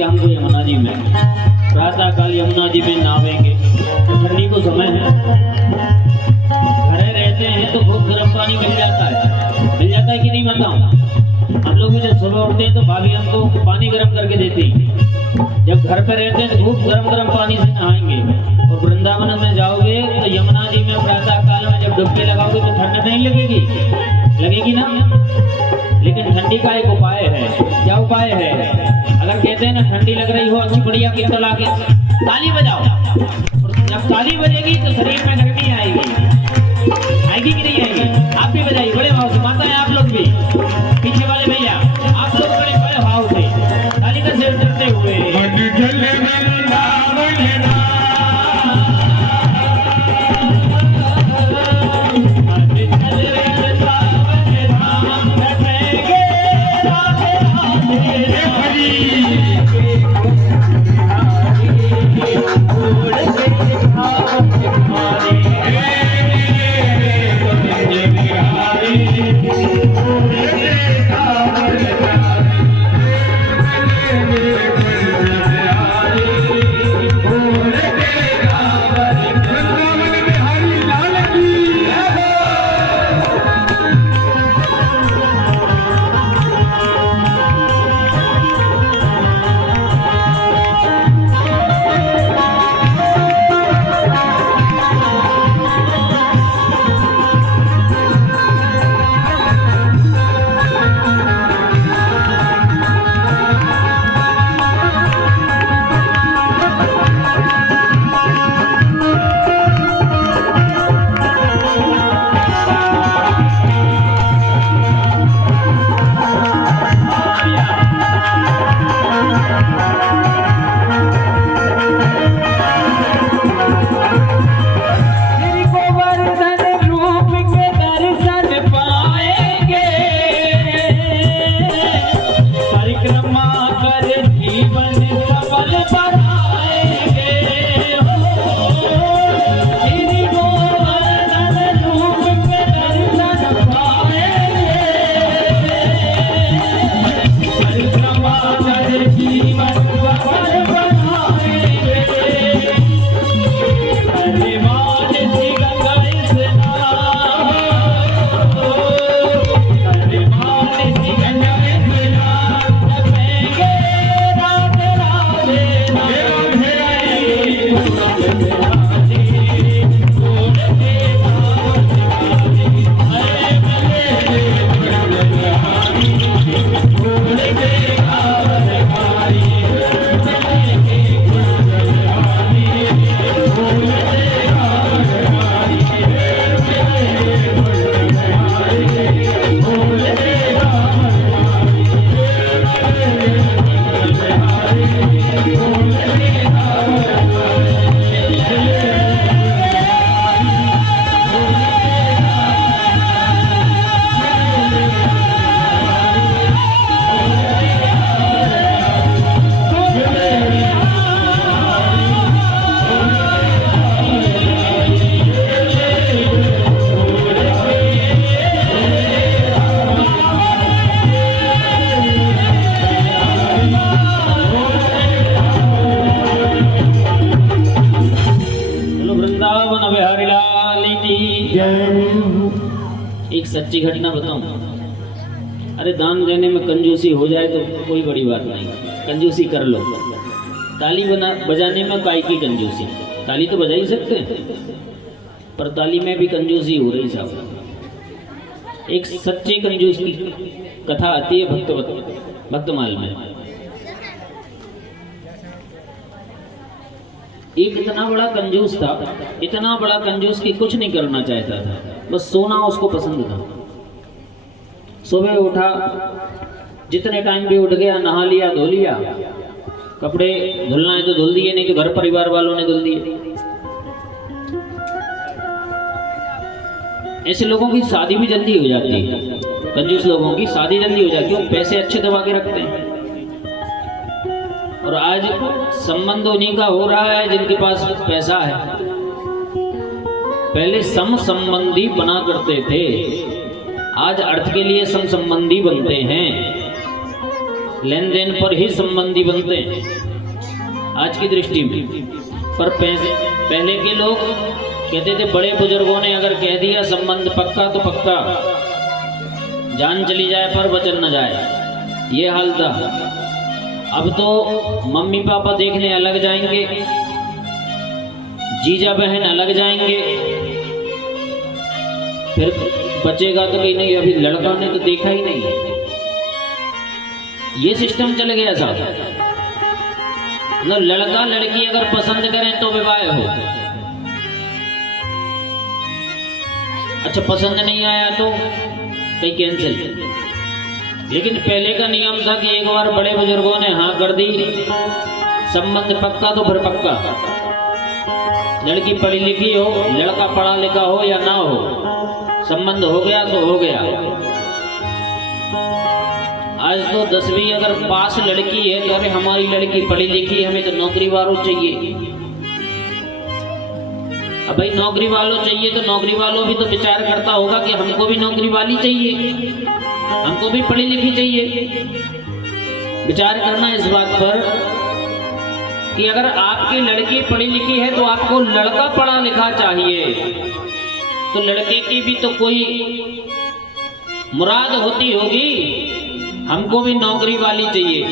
हमको यमुना जी में प्रातः काल यमुना जी में नहावेंगे। ठंडी को समय है, घरे रहते हैं तो खूब गर्म पानी मिल जाता है कि नहीं बताऊं। हम लोग भी जब सुबह उठते हैं तो भाभी हमको पानी गर्म करके देती है। जब घर पर रहते हैं तो खूब गर्म पानी से नहाएंगे। और वृंदावन में जाओगे तो यमुना जी में प्रातः काल में जब डुबकी लगाओगे तो ठंड नहीं लगेगी, लगेगी ना। लेकिन ठंडी का एक उपाय है। क्या उपाय है? अगर कहते हैं ना ठंडी लग रही हो अच्छी बढ़िया की तो लाके ताली बजाओ। जब ताली बजेगी तो शरीर में गर्मी आएगी कि नहीं आएगी? आप भी बजाइए बड़े भाव से। माता है आप लोग भी, पीछे वाले भैया आप लोग बड़े भाव से ताली का सिर करते हुए Yeah. सच्ची घटना बताऊं? अरे दान देने में कंजूसी हो जाए तो कोई बड़ी बात नहीं, कंजूसी कर लो। ताली बजाने में काय की कंजूसी? ताली तो बजा ही सकते हैं, पर ताली में भी कंजूसी हो रही साहब। एक सच्चे कंजूस की कथा आती है भक्तमाल में। एक इतना बड़ा कंजूस था, इतना बड़ा कंजूस कि कुछ नहीं करना चाहता था, बस सोना उसको पसंद था। सुबह उठा, जितने टाइम भी उठ गया, नहा लिया, धो लिया, कपड़े धुलना है तो धुल दिए, नहीं तो घर परिवार वालों ने धुल दिए। ऐसे लोगों की शादी भी जल्दी हो जाती है, कंजूस लोगों की शादी जल्दी हो जाती है, पैसे अच्छे दबा के रखते हैं। और आज संबंध उन्हीं का हो रहा है जिनके पास पैसा है। पहले सम संबंधी बना करते थे, आज अर्थ के लिए सम संबंधी बनते हैं, लेन देन पर ही संबंधी बनते हैं आज की दृष्टि में। पर पहले के लोग कहते थे, बड़े बुजुर्गों ने अगर कह दिया संबंध पक्का तो पक्का, जान चली जाए पर वचन न जाए, ये हाल था। अब तो मम्मी पापा देखने अलग जाएंगे, जीजा बहन अलग जाएंगे, फिर बचेगा तो कहीं नहीं, अभी लड़का ने तो देखा ही नहीं। ये सिस्टम चल गया साहब। मतलब लड़का लड़की अगर पसंद करें तो विवाह हो, अच्छा पसंद नहीं आया तो कहीं कैंसिल। लेकिन पहले का नियम था कि एक बार बड़े बुजुर्गों ने हाँ कर दी, संबंध पक्का तो फिर पक्का। लड़की पढ़ी लिखी हो, लड़का पढ़ा लिखा हो या ना हो, संबंध हो गया तो हो गया। आज तो 10वीं अगर पास लड़की है तो अरे हमारी लड़की पढ़ी लिखी, हमें तो नौकरी वालों चाहिए। अब भाई नौकरी वालों चाहिए तो नौकरी वालों भी तो विचार करता होगा कि हमको भी नौकरी वाली चाहिए, हमको भी पढ़ी लिखी चाहिए। विचार करना इस बात पर कि अगर आपकी लड़की पढ़ी लिखी है तो आपको लड़का पढ़ा लिखा चाहिए, तो लड़के की भी तो कोई मुराद होती होगी, हमको भी नौकरी वाली चाहिए।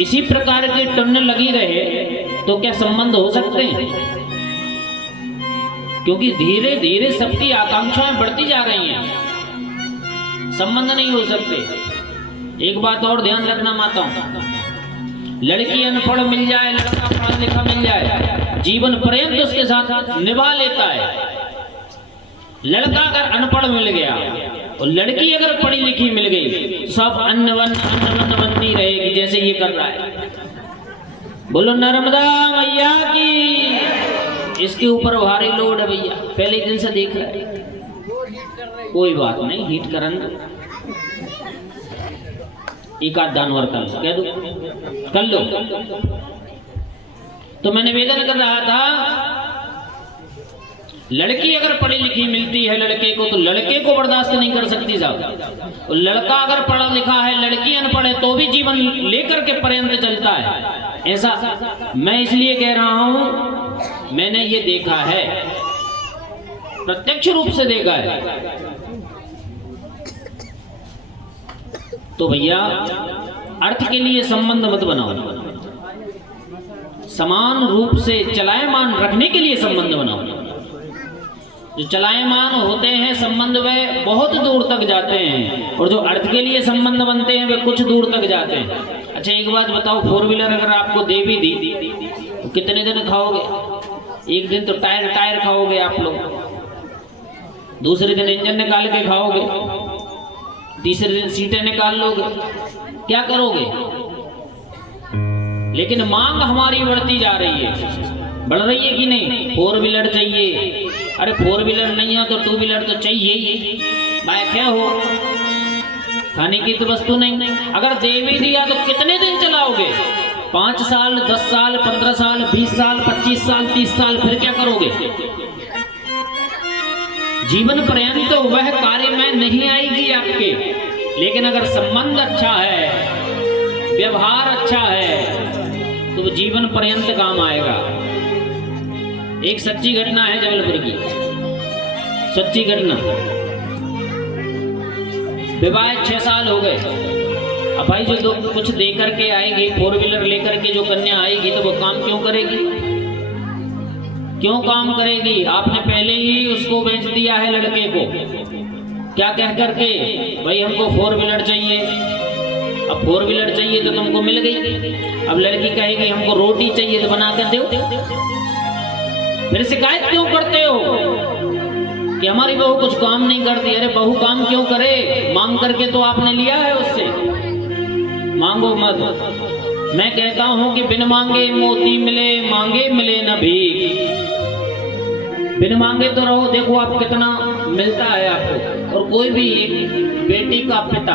इसी प्रकार के टन लगी रहे तो क्या संबंध हो सकते हैं? क्योंकि धीरे धीरे सबकी आकांक्षाएं बढ़ती जा रही हैं, संबंध नहीं हो सकते। एक बात और ध्यान रखना माताओं, लड़की अनपढ़ मिल जाए, लड़का पढ़ा लिखा मिल जाए, जीवन पर्यंत उसके साथ निभा लेता है। लड़का अगर अनपढ़ मिल गया और लड़की अगर पढ़ी लिखी मिल गई, सब अन्न बनती रहेगी जैसे ये कर रहा है। बोलो नर्मदा मैया की। इसके ऊपर भारी लोड है भैया, पहले दिन से देख रहा है। कोई बात नहीं, हीट करन एक आध दानवर कह दो, कर लो। तो मैं निवेदन कर रहा था, लड़की अगर पढ़ी लिखी मिलती है लड़के को तो लड़के को बर्दाश्त नहीं कर सकती साहब। और लड़का अगर पढ़ा लिखा है, लड़की अनपढ़ है तो भी जीवन लेकर के पर्यंत चलता है। ऐसा मैं इसलिए कह रहा हूं, मैंने ये देखा है, प्रत्यक्ष रूप से देखा है। तो भैया अर्थ के लिए संबंध मत बनाओ, समान रूप से चलायमान रखने के लिए संबंध बनाओ। जो चलायमान होते हैं संबंध वे बहुत दूर तक जाते हैं, और जो अर्थ के लिए संबंध बनते हैं वे कुछ दूर तक जाते हैं। अच्छा एक बात बताओ, 4 व्हीलर अगर आपको दे भी दी तो कितने दिन खाओगे? एक दिन तो टायर खाओगे आप लोग, दूसरे दिन इंजन निकाल के खाओगे, तीसरे दिन सीटें निकाल लोगे, क्या करोगे? लेकिन मांग हमारी बढ़ती जा रही है, बढ़ रही है कि नहीं? 4 व्हीलर चाहिए, अरे 4 व्हीलर नहीं हो तो 2 व्हीलर तो चाहिए ही। भाई क्या हो, खाने की तो वस्तु नहीं, अगर दे भी दिया तो कितने दिन चलाओगे? 5 साल, 10 साल, 15 साल, 20 साल, 25 साल, 30 साल, फिर क्या करोगे? जीवन पर्यंत तो वह कार्य में नहीं आएगी आपके। लेकिन अगर संबंध अच्छा है, व्यवहार अच्छा है, तो जीवन पर्यंत काम आएगा। एक सच्ची घटना है जबलपुर की, सच्ची घटना। विवाह 6 साल हो गए। अब भाई जो कुछ दे करके आएगी, 4 व्हीलर लेकर के जो कन्या आएगी, तो वो काम क्यों करेगी? क्यों काम करेगी? आपने पहले ही उसको बेच दिया है लड़के को, क्या कह करके, भाई हमको 4 व्हीलर चाहिए। अब 4 व्हीलर चाहिए तो तुमको मिल गई। अब लड़की कहेगी हमको रोटी चाहिए तो बना कर दो। फिर शिकायत क्यों करते हो कि हमारी बहू कुछ काम नहीं करती? अरे बहू काम क्यों करे? मांग करके तो आपने लिया है उससे, मांगो मत। मैं कहता हूं कि बिन मांगे मोती मिले, मांगे मिले न भीख। बिन मांगे तो रहो, देखो आप कितना मिलता है आपको। और कोई भी बेटी का पिता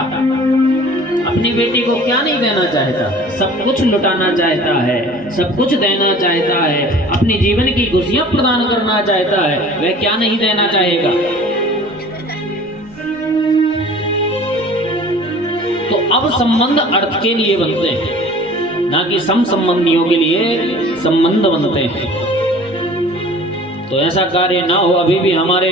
अपनी बेटी को क्या नहीं देना चाहता? सब कुछ लुटाना चाहता है, सब कुछ देना चाहता है, अपनी जीवन की खुशियां प्रदान करना चाहता है। वह क्या नहीं देना चाहेगा? तो अब संबंध अर्थ के लिए बनते हैं, ना कि सम संबंधियों के लिए संबंध बनते हैं। तो ऐसा कार्य ना हो। अभी भी हमारे,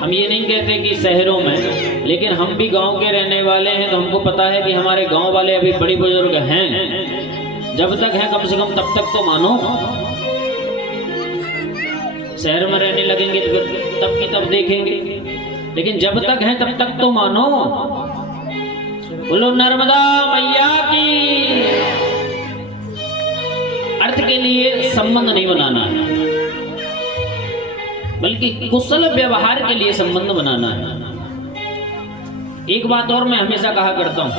हम ये नहीं कहते कि शहरों में, लेकिन हम भी गांव के रहने वाले हैं, तो हमको पता है कि हमारे गांव वाले अभी बड़ी बुजुर्ग हैं। जब तक हैं कम से कम तब तक तो मानो। शहर में रहने लगेंगे तो फिर तब की तब देखेंगे, लेकिन जब तक हैं तब तक तो मानो। बोलो नर्मदा मैया की। अर्थ के लिए संबंध नहीं बनाना है, बल्कि कुशल व्यवहार के लिए संबंध बनाना है। एक बात और मैं हमेशा कहा करता हूं,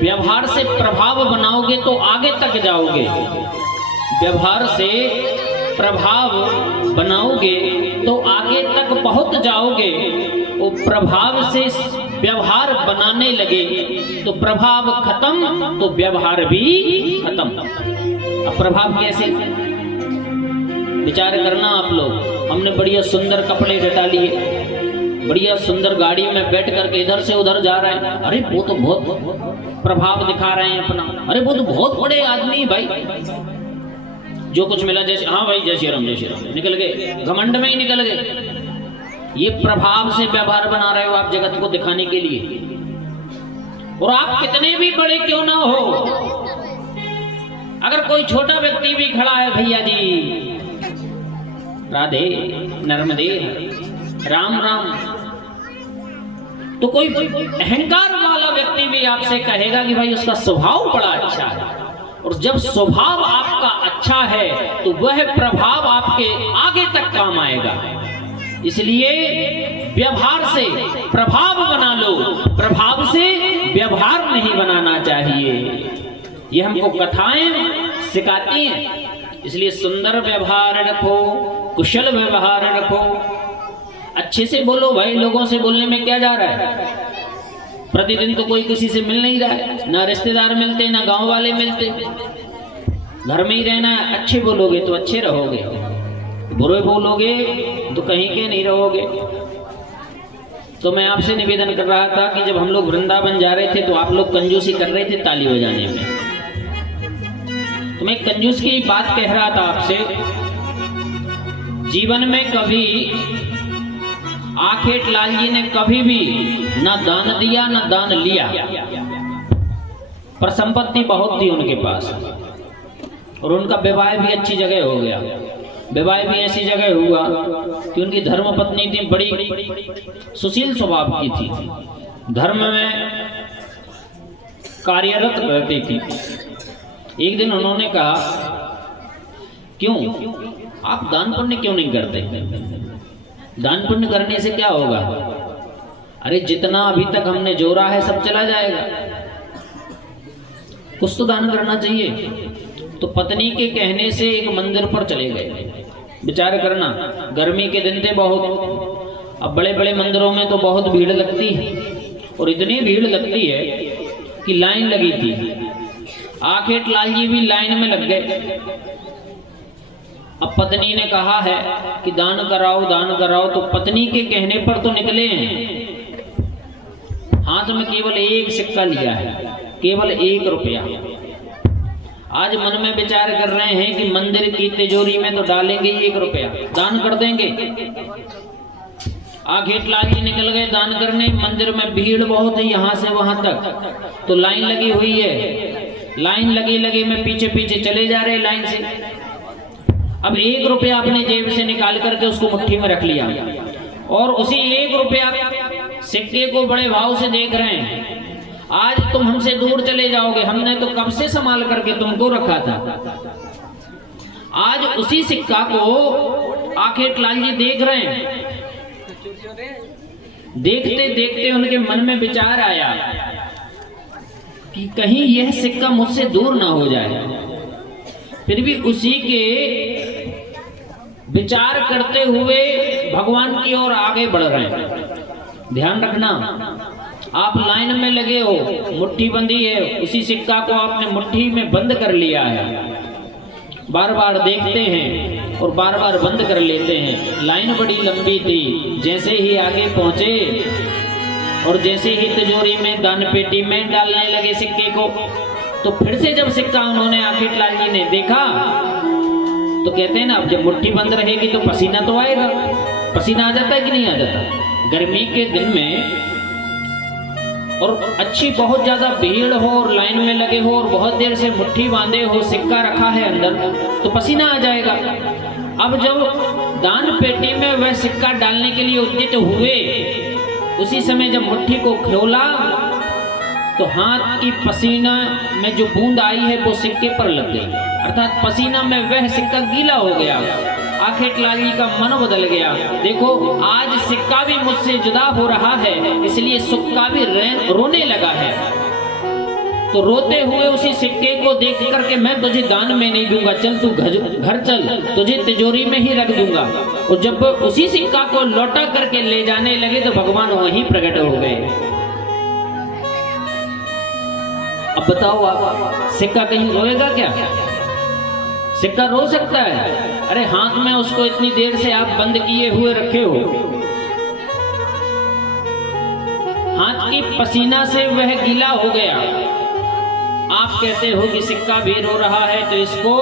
व्यवहार से प्रभाव बनाओगे तो आगे तक जाओगे। व्यवहार से प्रभाव बनाओगे तो आगे तक पहुंच जाओगे। वो प्रभाव से व्यवहार बनाने लगे तो प्रभाव खत्म तो व्यवहार भी खत्म। अब प्रभाव कैसे? विचार करना आप लोग। हमने बढ़िया सुंदर कपड़े डटा लिए, बढ़िया सुंदर गाड़ी में बैठ करके इधर से उधर जा रहे हैं। अरे वो तो बहुत प्रभाव दिखा रहे हैं अपना। अरे वो तो बहुत बड़े आदमी भाई, जो कुछ मिला जैसे, हाँ भाई जय श्री राम जय श्री राम, निकल गए, घमंड में ही निकल गए। ये प्रभाव से व्यवहार बना रहे हो आप जगत को दिखाने के लिए। और आप कितने भी बड़े क्यों ना हो, अगर कोई छोटा व्यक्ति भी खड़ा है, भैया जी राधे नर्मदे राम राम, तो कोई अहंकार वाला व्यक्ति भी आपसे कहेगा कि भाई उसका स्वभाव बड़ा अच्छा है। और जब स्वभाव आपका अच्छा है तो वह प्रभाव आपके आगे तक काम आएगा। इसलिए व्यवहार से प्रभाव बना लो, प्रभाव से व्यवहार नहीं बनाना चाहिए। ये हमको कथाएं सिखाती हैं। इसलिए सुंदर व्यवहार रखो, कुशल व्यवहार रखो, अच्छे से बोलो भाई। लोगों से बोलने में क्या जा रहा है? प्रतिदिन तो कोई किसी से मिल नहीं रहा है, ना रिश्तेदार मिलते ना गांव वाले मिलते। घर में ही रहना है। अच्छे बोलोगे तो अच्छे रहोगे, बुरे बोलोगे तो कहीं के नहीं रहोगे। तो मैं आपसे निवेदन कर रहा था कि जब हम लोग वृंदावन जा रहे थे तो आप लोग कंजूसी कर रहे थे ताली बजाने में। तो मैं कंजूस की बात कह रहा था आपसे। जीवन में कभी आखेट लाल जी ने कभी भी ना दान दिया ना दान लिया, पर संपत्ति बहुत थी उनके पास। और उनका विवाह भी अच्छी जगह हो गया। विवाह भी ऐसी जगह हुआ कि उनकी धर्मपत्नी थी, बड़ी सुशील स्वभाव की थी, धर्म में कार्यरत रहती थी। एक दिन उन्होंने कहा, क्यों आप दान पुण्य क्यों नहीं करते? दान पुण्य करने से क्या होगा? अरे जितना अभी तक हमने जोड़ा है सब चला जाएगा, कुछ तो दान करना चाहिए। तो पत्नी के कहने से एक मंदिर पर चले गए। विचार करना, गर्मी के दिन थे बहुत। अब बड़े बड़े मंदिरों में तो बहुत भीड़ लगती है, और इतनी भीड़ लगती है कि लाइन लगी थी। आखेट लाल जी भी लाइन में लग गए। अब पत्नी ने कहा है कि दान कराओ दान कराओ, तो पत्नी के कहने पर तो निकले हैं। हाथ में केवल एक सिक्का लिया है, केवल 1 रुपया। आज मन में विचार कर रहे हैं कि मंदिर की तिजोरी में तो डालेंगे 1 रुपया, दान कर देंगे। आखेट लाल जी निकल गए दान करने। मंदिर में भीड़ बहुत है यहाँ से वहां तक, तो लाइन लगी हुई है। लाइन लगी में पीछे पीछे चले जा रहे लाइन से। अब 1 रुपया अपने जेब से निकाल करके उसको मुट्ठी में रख लिया और उसी 1 रुपया सिक्के को बड़े भाव से देख रहे हैं। आज तुम हमसे दूर चले जाओगे, हमने तो कब से संभाल करके तुमको रखा था। आज उसी सिक्का को आखेट लाल जी देख रहे हैं। देखते देखते उनके मन में विचार आया कि कहीं यह सिक्का मुझसे दूर ना हो जाए। फिर भी उसी के विचार करते हुए भगवान की ओर आगे बढ़ रहे हैं। ध्यान रखना, आप लाइन में लगे हो, मुट्ठी बंदी है, उसी सिक्का को आपने मुट्ठी में बंद कर लिया है। बार बार देखते हैं और बार बार बंद कर लेते हैं। लाइन बड़ी लंबी थी। जैसे ही आगे पहुंचे और जैसे ही तिजोरी में दान पेटी में डालने लगे सिक्के को, तो फिर से जब सिक्का उन्होंने आखेट लाल जी ने देखा तो कहते हैं ना, अब जब मुट्ठी बंद रहेगी तो पसीना तो आएगा। पसीना आ जाता है कि नहीं आ जाता? गर्मी के दिन में और अच्छी बहुत ज्यादा भीड़ हो और लाइन में लगे हो और बहुत देर से मुट्ठी बांधे हो, सिक्का रखा है अंदर, तो पसीना आ जाएगा। अब जब दान पेटी में वह सिक्का डालने के लिए उद्यत हुए, उसी समय जब मुट्ठी को खोला तो हाथ की पसीना में जो बूंद आई है वो सिक्के पर लग गई, अर्थात पसीना में वह सिक्का गीला हो गया। आखेट लाल जी का मन बदल गया। देखो, आज सिक्का भी मुझसे जुदा हो रहा है, इसलिए सिक्का भी रोने लगा है। तो रोते हुए उसी सिक्के को देख करके, मैं तुझे दान में नहीं दूंगा, चल तू घर चल, तुझे तिजोरी में ही रख दूंगा। और जब उसी सिक्का को लौटा करके ले जाने लगे तो भगवान वहीं प्रकट हो गए। अब बताओ, आप सिक्का कहीं रोएगा क्या? सिक्का रो सकता है? अरे हाथ में उसको इतनी देर से आप बंद किए हुए रखे हो, हाथ की पसीना से वह गीला हो गया। आप कहते हो कि सिक्का भी रो रहा है तो इसको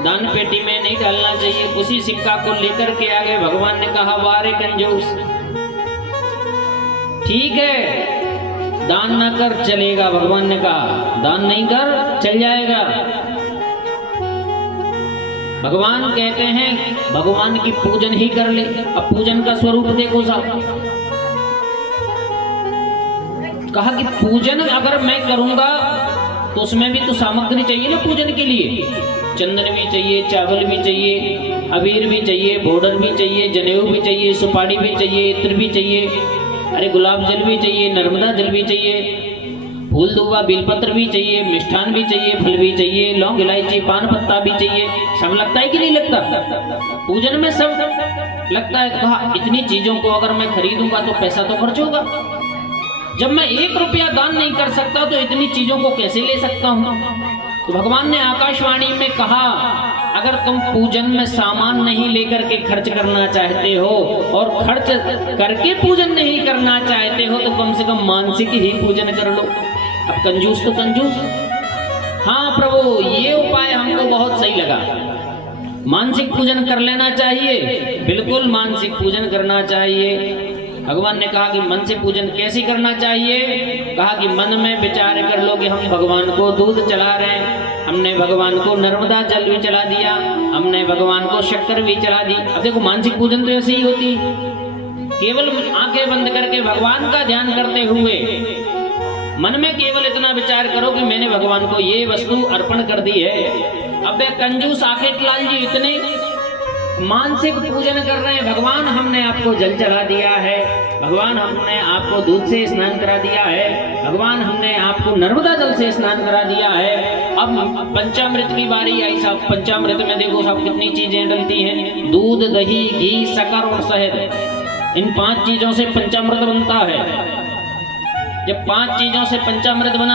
दान पेटी में नहीं डालना चाहिए। उसी सिक्का को लेकर के आगे भगवान ने कहा, वारे कंजूस, ठीक है दान ना कर चलेगा। भगवान ने कहा दान नहीं कर चल जाएगा। भगवान कहते हैं भगवान की पूजन ही कर ले। अब पूजन का स्वरूप देखो साहब, कहा कि पूजन अगर मैं करूंगा तो उसमें भी तो सामग्री चाहिए ना पूजन के लिए। चंदन भी चाहिए, चावल भी चाहिए, अबीर भी चाहिए, बॉर्डर भी चाहिए, जनेऊ भी चाहिए, सुपारी भी चाहिए, इत्र भी चाहिए, अरे गुलाब जल भी चाहिए, नर्मदा जल भी चाहिए, फूल दूबा बेलपत्र भी चाहिए, मिष्ठान भी चाहिए, फल भी चाहिए, लौंग इलायची पान पत्ता भी चाहिए। सब लगता है कि नहीं लगता? पूजन में सब लगता है। कहा इतनी चीजों को अगर मैं खरीदूंगा तो पैसा तो खर्च होगा। जब मैं 1 रुपया दान नहीं कर सकता तो इतनी चीजों को कैसे ले सकता हूँ? तो भगवान ने आकाशवाणी में कहा, अगर तुम पूजन में सामान नहीं लेकर के खर्च करना चाहते हो और खर्च करके पूजन नहीं करना चाहते हो तो कम से कम मानसिक ही पूजन कर लो। अब कंजूस तो कंजूस, हाँ प्रभु ये उपाय हमको बहुत सही लगा, मानसिक पूजन कर लेना चाहिए। बिल्कुल मानसिक पूजन करना चाहिए। भगवान ने कहा कि मन से पूजन कैसे करना चाहिए? कहा कि मन में विचार कर लो कि हम भगवान को दूध चला रहे हैं, हमने भगवान को नर्मदा जल भी चला दिया, हमने भगवान को शक्कर भी चला दी। अब देखो मानसिक पूजन तो ऐसे ही होती, केवल आंखें बंद करके भगवान का ध्यान करते हुए मन में केवल इतना विचार करो कि मैंने भगवान को ये वस्तु अर्पण कर दी है। अब कंजूस आखेट लाल जी इतने मानसिक पूजन कर रहे हैं, भगवान हमने आपको जल चढ़ा दिया है, भगवान हमने आपको दूध से स्नान करा दिया है, भगवान हमने आपको नर्मदा जल से स्नान करा दिया है। अब पंचामृत की बारी आई साहब। पंचामृत में देखो साहब कितनी चीजें डलती हैं, दूध, दही, घी, शक्कर और शहद। इन 5 चीजों से पंचामृत बनता है। जब 5 चीजों से पंचामृत बना